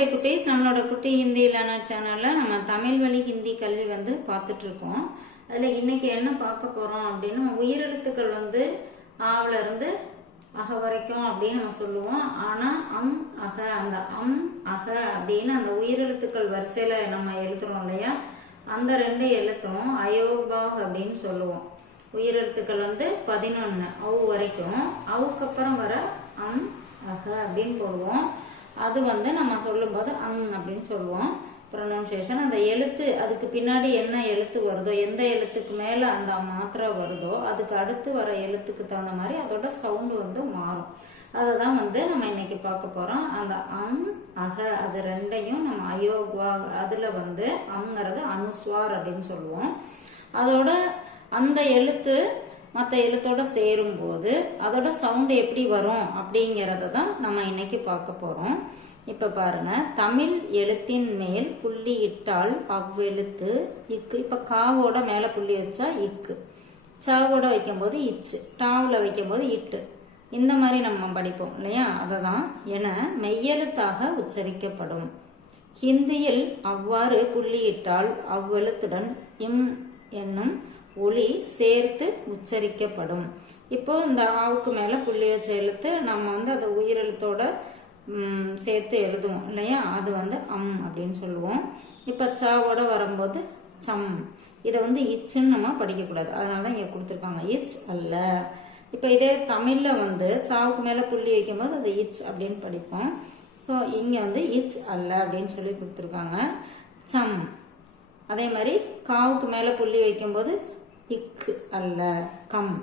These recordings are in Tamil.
நமஸ்தே குட்டீஸ், நம்மளோட குட்டி ஹிந்தி லேர்னர் சேனல்ல நம்ம தமிழ் வழி ஹிந்தி கல்வி பார்த்துட்டு இருக்கோம். அதுல இன்னைக்கு என்ன பார்க்க போறோம் அப்படின்னு, உயிரெழுத்துக்கள் ஆவுல இருந்து அக வரைக்கும் அப்படின்னு நம்ம சொல்லுவோம். ஆனா அக, அந்த அக அப்படின்னு அந்த உயிரெழுத்துக்கள் வரிசையில நம்ம எழுதுறோம் இல்லையா, அந்த ரெண்டு எழுத்தும் அயோபாக் அப்படின்னு சொல்லுவோம். உயிரெழுத்துக்கள் 11 அவு வரைக்கும், அவுக்கு அப்புறம் வர அக அப்படின்னு போடுவோம். அது நம்ம சொல்லும்போது அப்படின்னு சொல்லுவோம். ப்ரொனன்சியேஷன், அந்த எழுத்து அதுக்கு பின்னாடி என்ன எழுத்து வருதோ, எந்த எழுத்துக்கு மேல அந்த மாத்திரை வருதோ அதுக்கு அடுத்து வர எழுத்துக்கு தகுந்த மாதிரி அதோட சவுண்டு மாறும். அதை தான் நம்ம இன்னைக்கு பார்க்க போறோம். அந்த அக அது ரெண்டையும் நம்ம அயோக்வா, அதுல அங்கிறது அனுஸ்வார் அப்படின்னு சொல்லுவோம். அதோட அந்த எழுத்து மற்ற எழுத்தோட சேரும் போது அதோட சவுண்டு எப்படி வரும் அப்படிங்கிறத தான் நம்ம இன்னைக்கு பார்க்க போறோம். இப்ப பாருங்க, தமிழ் எழுத்தின் மேல் புள்ளி இட்டால் அவ்வெழுத்து இக்கு. இப்ப காவோட மேல புள்ளி வச்சா இக்கு, சாவோட வைக்கும் போது இச்சு, டாவுல வைக்கும் போது இட்டு, இந்த மாதிரி நம்ம படிப்போம் இல்லையா. அததான் என மெய்யெழுத்தாக உச்சரிக்கப்படும். ஹிந்தியில் அவ்வாறு புள்ளியிட்டால் அவ்வெழுத்துடன் இம் என்னும் ஒளி சேர்த்து உச்சரிக்கப்படும். இப்போ இந்த ஆவுக்கு மேல புள்ளி வச்ச எழுத்து நம்ம அந்த உயிரெழுத்தோட சேர்த்து எழுதுவோம் இல்லையா, அது அப்படின்னு சொல்லுவோம். இப்ப சாவோட வரும்போது சம், இதை இச்சுன்னு நம்ம படிக்கக்கூடாது, அதனாலதான் இங்க கொடுத்துருக்காங்க இச் அல்ல. இப்ப இதே தமிழ்ல சாவுக்கு மேல புள்ளி வைக்கும் போது அது இச் அப்படின்னு படிப்போம். ஸோ இங்க இச் அல்ல அப்படின்னு சொல்லி கொடுத்துருக்காங்க, சம். அதே மாதிரி காவுக்கு மேல புள்ளி வைக்கும்போது இக்கு அல்ல, கம்.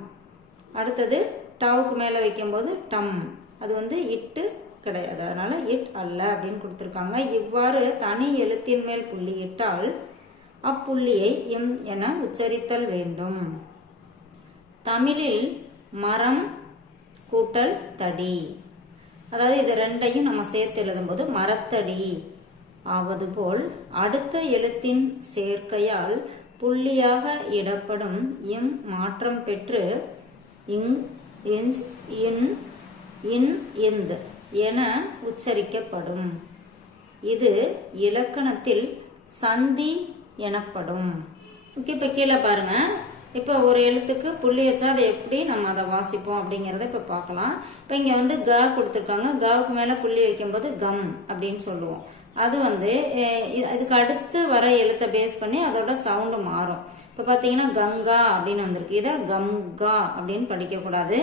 அடுத்தது டாவுக்கு மேல வைக்கும்போது டம், அது இட்டு கிடையாது, அதனால இட் அல்ல அப்படின்னு கொடுத்துருக்காங்க. இவ்வாறு தனி எழுத்தின் மேல் புள்ளி இட்டால் அப்புள்ளியை எம் என உச்சரித்தல் வேண்டும். தமிழில் மரம் கூட்டல் தடி, அதாவது இது ரெண்டையும் நம்ம சேர்த்து எழுதும் போது மரத்தடி ஆவது போல் அடுத்த எழுத்தின் சேர்க்கையால் புள்ளியாக இடப்படும் இம் மாற்றம் பெற்று இங், இஞ்ச், இன், இந்த் என உச்சரிக்கப்படும். இது இலக்கணத்தில் சந்தி எனப்படும். இப்ப கீழே பாருங்க, இப்போ ஒரு எழுத்துக்கு புள்ளி வச்சா அதை எப்படி நம்ம அதை வாசிப்போம் அப்படிங்கிறத இப்போ பார்க்கலாம். இப்போ இங்கே க கொடுத்துருக்காங்க, கவுக்கு மேலே புள்ளி வைக்கும்போது கம் அப்படின்னு சொல்லுவோம். அது இதுக்கு அடுத்து வர எழுத்தை பேஸ் பண்ணி அதோட சவுண்டு மாறும். இப்போ பார்த்தீங்கன்னா கங்கா அப்படின்னு வந்திருக்கு, இதை கம்கா அப்படின்னு படிக்கக்கூடாது,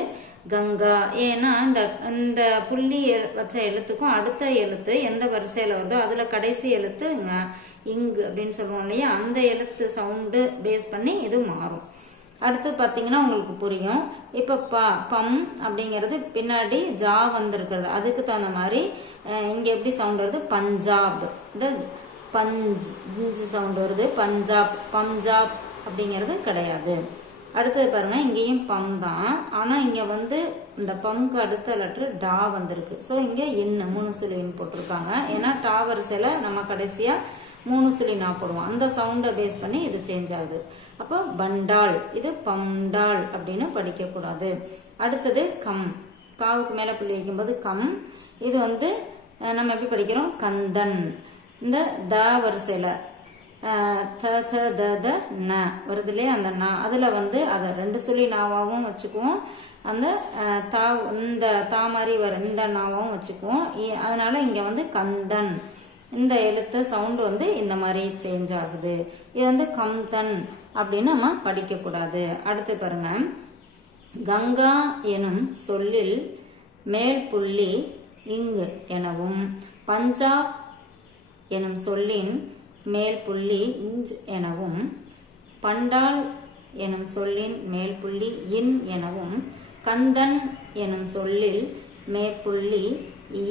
கங்கா. ஏன்னா இந்த புள்ளி வச்ச எழுத்துக்கும் அடுத்த எழுத்து எந்த வரிசையில் வருதோ அதில் கடைசி எழுத்து இங்கு அப்படின்னு சொல்லுவோம் இல்லையா, அந்த எழுத்து சவுண்டு பேஸ் பண்ணி இது மாறும். அடுத்து பார்த்தீங்கன்னா உங்களுக்கு புரியும். இப்போ பம் அப்படிங்கிறது பின்னாடி ஜா வந்திருக்கிறது, அதுக்கு தகுந்த மாதிரி இங்கே எப்படி சவுண்ட் வருது, பஞ்சாப். இந்த பஞ்சு சவுண்ட் வருது, பஞ்சாப். பஞ்சாப் அப்படிங்கிறது கிடையாது. அடுத்தது பாருங்க, இங்கேயும் பம் தான், ஆனால் இங்கே இந்த பம்க்கு அடுத்த லெட்ரு டா வந்திருக்கு. ஸோ இங்கே இன்னு 3 சுழி போட்டிருக்காங்க. ஏன்னா டா வரிசையில் நம்ம கடைசியாக 3 சுழி போடுவோம், அந்த சவுண்டை பேஸ் பண்ணி இது சேஞ்ச் ஆகுது. அப்போ பண்டால், இது பம்டால் அப்படின்னு படிக்கக்கூடாது. அடுத்தது கம், காவுக்கு மேலே புள்ளி வைக்கும்போது கம். இது நம்ம எப்படி படிக்கிறோம், கந்தன். இந்த த வரிசையில் த த த த ந வருது இல்லையா, அந்த ந அதில் அதை 2 சுழி நாவாவும் வச்சுக்குவோம், அந்த தா இந்த தா மாதிரி வர இந்த நாவாவும் வச்சுக்குவோம். அதனால இங்கே கந்தன், இந்த எழுத்து சவுண்டு இந்த மாதிரி சேஞ்ச் ஆகுது. இது கம்தன் அப்படின்னு நம்ம படிக்கக்கூடாது. அடுத்து பாருங்க, கங்கா எனும் சொல்லில் மேல் புள்ளி இங்கு எனவும், பஞ்சாப் எனும் சொல்லின் மேல் புள்ளி இஞ்ச் எனவும், பண்டால் எனும் சொல்லின் மேல் புள்ளி இன் எனவும், கந்தன் எனும் சொல்லில் மேற்புள்ளி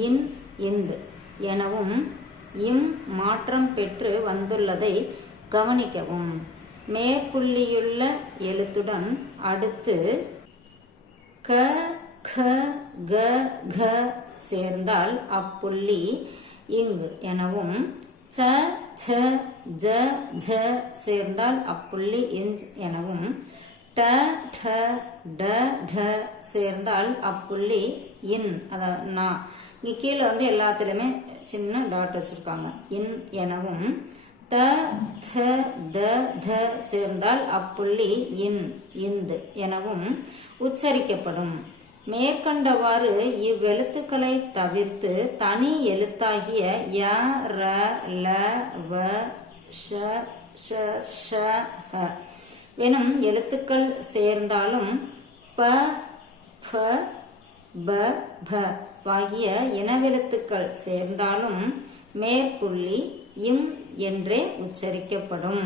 இன், இந்த் எனவும் இம் மாற்றம் பெற்று வந்துள்ளதை கவனிக்கவும். மேற்புள்ளியுள்ள எழுத்துடன் அடுத்து க, க, க, க சேர்ந்தால் அப்புள்ளி இங்கு எனவும், ச, ச, ஜ, ஜ சேர்ந்தால் அப்புள்ளி இஞ்ச் எனவும், ட ட ட ட சேர்ந்தால் அப்புள்ளி இன், அதாவது நா. இங்கே கீழே வந்து எல்லாத்துலேயுமே சின்ன டாட் வச்சுருக்காங்க. இன் எனவும் த த த த சேர்ந்தால் அப்புள்ளி இன் இந்து எனவும் உச்சரிக்கப்படும். மேற்கண்டவாறு இவ்வெழுத்துக்களை தவிர்த்து தனி எழுத்தாகிய ய ர ல வ ஷ ஷ ஷ ஹ எனும் எழுத்துக்கள் சேர்ந்தாலும் ப ஃப ப ப ஆகிய இனவெழுத்துக்கள் சேர்ந்தாலும் மேற்புள்ளி இம் என்றே உச்சரிக்கப்படும்.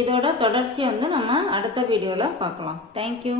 இதோட தொடர்ச்சி வந்து நம்ம அடுத்த வீடியோவில் பார்க்கலாம். தேங்க்யூ.